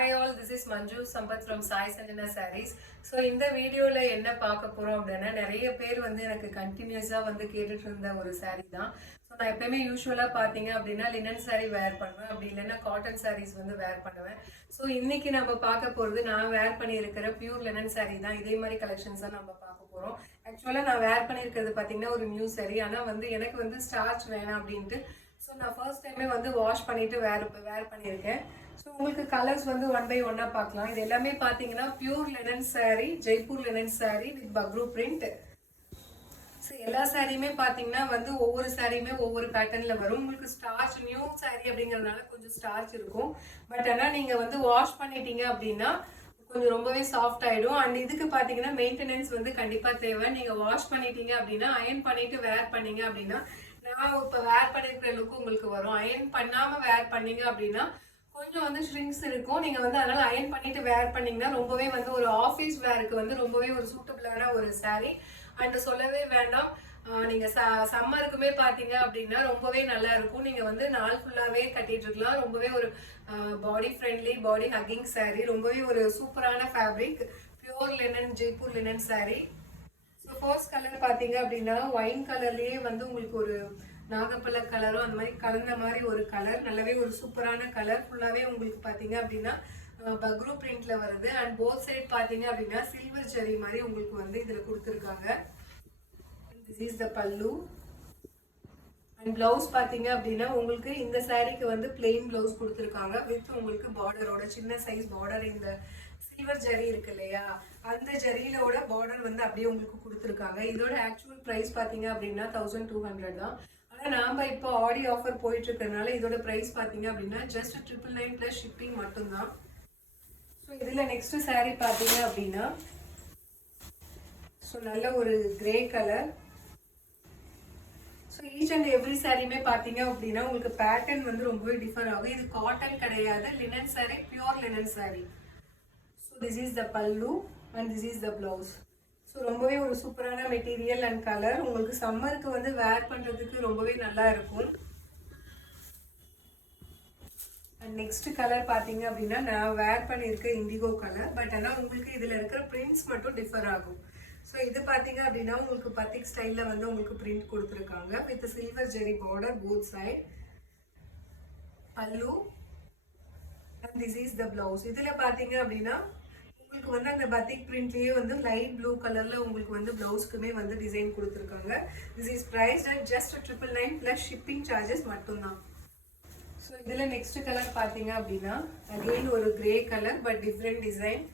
Hi all, this is Manju Sampath from Sai Sanjana Sarees. So இந்த வீடியோல என்ன பார்க்க போறோம் அப்படின்னா நிறைய பேர் வந்து எனக்கு கண்டினியூஸா வந்து கேட்டுட்டு இருந்த ஒரு saree தான். ஸோ நான் எப்பயுமே யூஸ்வலா பார்த்தீங்க அப்படின்னா லினன் saree வேர் பண்ணுவேன், அப்படி இல்லைன்னா காட்டன் sarees வந்து வேர் பண்ணுவேன். ஸோ இன்னைக்கு நம்ம பார்க்க போறது நான் வேர் பண்ணியிருக்கிற பியூர் லினன் saree தான். இதே மாதிரி கலெக்ஷன்ஸ் தான் நம்ம பார்க்க போறோம். ஆக்சுவலா நான் வேர் பண்ணியிருக்கிறது பார்த்தீங்கன்னா ஒரு நியூ saree, ஆனால் வந்து எனக்கு வந்து ஸ்டார்ச் வேணாம் அப்படின்ட்டு ஸோ நான் ஃபர்ஸ்ட் டைமே வந்து வாஷ் பண்ணிட்டு வேர் பண்ணியிருக்கேன். ஸோ உங்களுக்கு கலர்ஸ் வந்து ஒன் பை ஒன்னா பார்க்கலாம். இது எல்லாமே பார்த்தீங்கன்னா pure linen sari, Jaipur linen sari with Bagru print. So எல்லா சாரியுமே பார்த்தீங்கன்னா வந்து ஒவ்வொரு சாரியுமே ஒவ்வொரு பேட்டர்ன்ல வரும். உங்களுக்கு ஸ்டார்ச் நியூ சாரீ அப்படிங்கிறதுனால கொஞ்சம் ஸ்டார்ச் இருக்கும். பட் ஆனால் நீங்க வந்து வாஷ் பண்ணிட்டீங்க அப்படின்னா கொஞ்சம் ரொம்பவே சாஃப்ட் ஆயிடும். அண்ட் இதுக்கு பார்த்தீங்கன்னா மெயின்டெனன்ஸ் வந்து கண்டிப்பா தேவை. நீங்க வாஷ் பண்ணிட்டீங்க அப்படின்னா அயன் பண்ணிட்டு வேர் பண்ணீங்க அப்படின்னா நான் இப்போ வேர் பண்ணிருக்கிற லுக் உங்களுக்கு வரும். அயன் பண்ணாம வேர் பண்ணீங்க அப்படின்னா கொஞ்சம் வந்து ஷ்ரிங்க்ஸ் இருக்கும். நீங்க வந்து அதனால அயன் பண்ணிட்டு வேர் பண்ணீங்கன்னா ரொம்பவே வந்து ஒரு ஆஃபீஸ் வேருக்கு வந்து ரொம்பவே ஒரு சூட்டபிளான ஒரு சாரீ. அண்ட் சொல்லவே வேண்டாம், நீங்க சம்மருக்குமே பாத்தீங்க அப்படின்னா ரொம்பவே நல்லா இருக்கும். நீங்க வந்து நாள் ஃபுல்லாவே கட்டிட்டு இருக்கலாம். ரொம்பவே ஒரு பாடி ஃப்ரெண்ட்லி, பாடி ஹக்கிங் சாரீ. ரொம்பவே ஒரு சூப்பரான fabric, pure linen, Jaipur linen sari. So first colour பார்த்தீங்க அப்படின்னா ஒயின் கலர்லேயே வந்து உங்களுக்கு ஒரு நாகப்பழ கலரும் அந்த மாதிரி கலந்த மாதிரி ஒரு கலர், நல்லாவே ஒரு சூப்பரான கலர். ஃபுல்லாகவே உங்களுக்கு பார்த்தீங்க அப்படின்னா பக்ரூ பிரிண்ட்ல வருது. அண்ட் போத் சைட் பார்த்தீங்க அப்படின்னா சில்வர் ஜெரி மாதிரி உங்களுக்கு வந்து இதில் கொடுத்துருக்காங்க. This is the pallu. And blouse பார்த்தீங்க அப்படின்னா உங்களுக்கு இந்த சாரீக்கு வந்து பிளெயின் பிளவுஸ் கொடுத்துருக்காங்க வித் உங்களுக்கு பார்டரோட சின்ன சைஸ் பார்டர். இந்த சில்வர் ஜரி இருக்கு இல்லையா, அந்த ஜரியிலோட பார்டர் வந்து அப்படியே உங்களுக்கு கொடுத்துருக்காங்க. இதோட ஆக்சுவல் ப்ரைஸ் பார்த்தீங்க அப்படின்னா 1200 தான். ஆனால் நாம இப்போ ஆடி ஆஃபர் போயிட்டு இருக்கிறதுனால இதோட ப்ரைஸ் பார்த்தீங்க அப்படின்னா ஜஸ்ட் 999 ப்ளஸ் ஷிப்பிங் மட்டும்தான். ஸோ இதில் நெக்ஸ்ட் சாரீ பார்த்தீங்க அப்படின்னா ஸோ நல்ல ஒரு grey colour. So each and every சாரியுமே பார்த்தீங்க அப்படின்னா உங்களுக்கு பேட்டர்ன் வந்து ரொம்பவே டிஃபர் ஆகும். இது காட்டன் கிடையாது, linen sari, pure linen sari. So this is the pallu and this is the blouse. So ரொம்பவே ஒரு சூப்பரான மெட்டீரியல் அண்ட் கலர். உங்களுக்கு சம்மருக்கு வந்து வேர் பண்ணுறதுக்கு ரொம்பவே நல்லா இருக்கும். அண்ட் நெக்ஸ்ட் கலர் பார்த்தீங்க அப்படின்னா நான் வேர் பண்ணியிருக்க இண்டிகோ கலர். பட் ஆனால் உங்களுக்கு இதில் இருக்கிற பிரிண்ட்ஸ் மட்டும் டிஃபர் ஆகும். ஸோ இது பார்த்தீங்க அப்படின்னா உங்களுக்கு பத்திக் ஸ்டைலில் வந்து உங்களுக்கு பிரிண்ட் கொடுத்துருக்காங்க with silver zari border both side. Pallu and this is the blouse. இதில் பார்த்தீங்க அப்படின்னா உங்களுக்கு வந்து அந்த பத்திக் பிரிண்ட்லேயே வந்து லைட் ப்ளூ கலரில் உங்களுக்கு வந்து பிளவுஸ்க்குமே வந்து டிசைன் கொடுத்துருக்காங்க. This is price at just 999 plus shipping charges மட்டும்தான். ஸோ இதில் நெக்ஸ்ட் கலர் பார்த்தீங்க அப்படின்னா அகெயின் ஒரு grey colour but different design.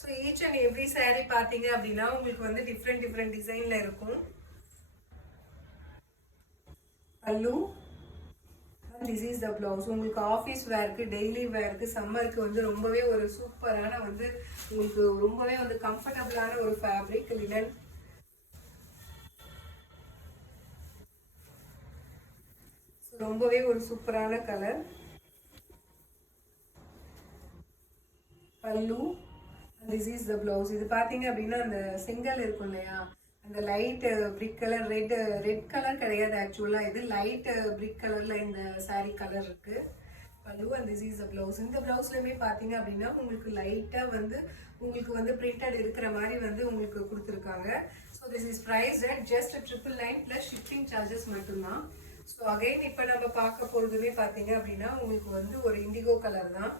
So each and every sari பார்த்தீங்க அப்படின்னா உங்களுக்கு வந்து டிஃப்ரெண்ட் டிசைனில் இருக்கும். Pallu this is the blouse. உங்களுக்கு ஆஃபீஸ் வேருக்கு, டெய்லி வேருக்கு, சம்மருக்கு வந்து ரொம்பவே ஒரு சூப்பரான வந்து உங்களுக்கு ரொம்பவே வந்து கம்ஃபர்டபுளான ஒரு ஃபேப்ரிக் லினன். ரொம்பவே ஒரு சூப்பரான கலர். பல்லு திஸ் இஸ் த பிளவுஸ். இது பார்த்தீங்க அப்படின்னா அந்த செங்கல் இருக்கும் இல்லையா, அந்த light brick colour, red colour கிடையாது ஆக்சுவலாக, இது லைட் பிரிக் கலரில் இந்த சாரீ கலர் இருக்குது. பல்லு and this is the blouse. இந்த பிளவுஸ்லையுமே பார்த்தீங்க அப்படின்னா உங்களுக்கு லைட்டாக வந்து உங்களுக்கு வந்து பிரிண்டட் இருக்கிற மாதிரி வந்து உங்களுக்கு கொடுத்துருக்காங்க. So this is price at just 999 plus shipping charges மட்டும்தான். ஸோ அகைன் இப்போ நம்ம பார்க்க போகிறதுமே பார்த்தீங்க அப்படின்னா உங்களுக்கு வந்து ஒரு இண்டிகோ கலர் தான்.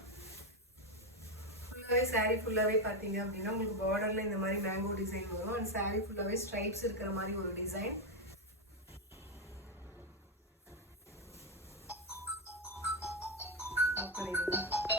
ஃபுல்லாகவே சாரீ ஃபுல்லாகவே பார்த்தீங்க அப்படின்னா உங்களுக்கு பார்டரில் இந்த மாதிரி மேங்கோ டிசைன் வரும். அண்ட் சாரீ ஃபுல்லாகவே ஸ்ட்ரைப்ஸ் இருக்கிற மாதிரி ஒரு டிசைன். பண்ணிடுங்க.